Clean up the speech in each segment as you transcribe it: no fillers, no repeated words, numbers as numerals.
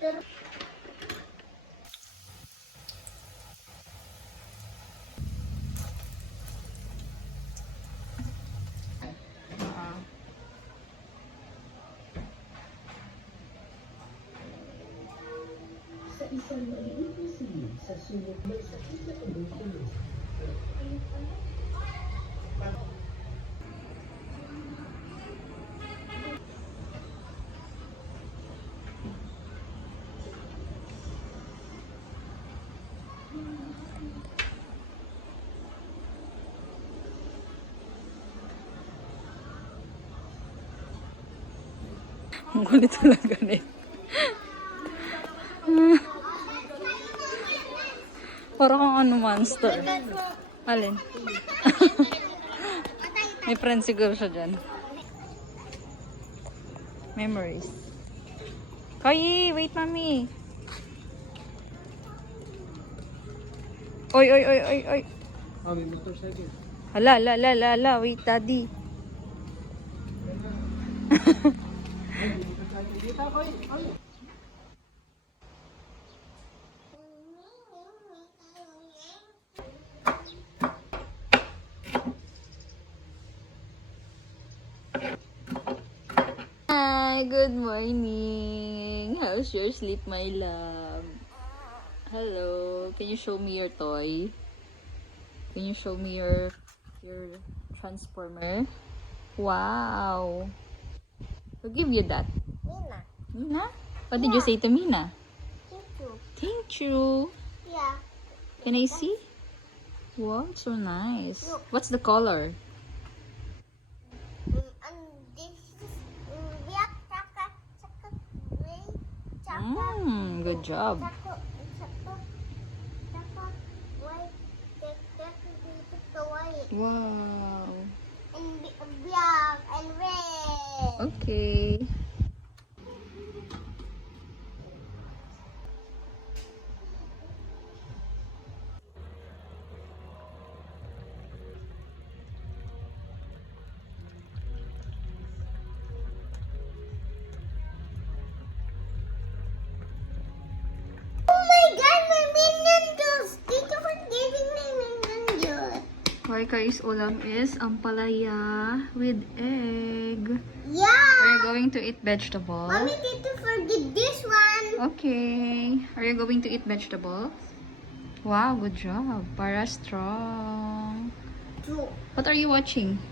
Sa isang maliit na silid sa sulok may sakit na tuloy-tuloy. Ang kulit talaga ganit. Parang kang ano, monster. Alin? May friend siguro siya dyan. Memories. Koyi, wait, mami. Oy, oy, oy, oy, oy. Ah, may motorcycle. Hala, la, la, la, la. Wait, daddy. Dito ko eh. Hi, good morning. How's your sleep, my love? Hello. Can you show me your toy? Can you show me your transformer? Wow. Who gave you that? Mina. Mina? What did you say to Mina? Thank you. Thank you. Yeah. Can I see? Wow, it's so nice. Look. What's the color? And this is black chocolate gray chocolate. Good job. Chocolate white white Wow. and black and red. Okay. Oh my God, my minion juice! Thank you for giving me minion juice. Why guys, ulam is ampalaya with egg. Yeah. Are you going to eat vegetable? Mommy, did you forget this one? Okay. Are you going to eat vegetables? Wow, good job. Para strong. True. What are you watching?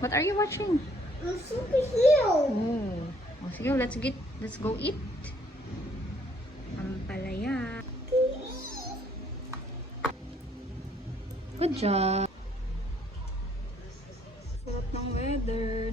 What are you watching? I'm superhero. Oh, sige, let's go eat. Ampalaya. Good job. Sarap ng weather.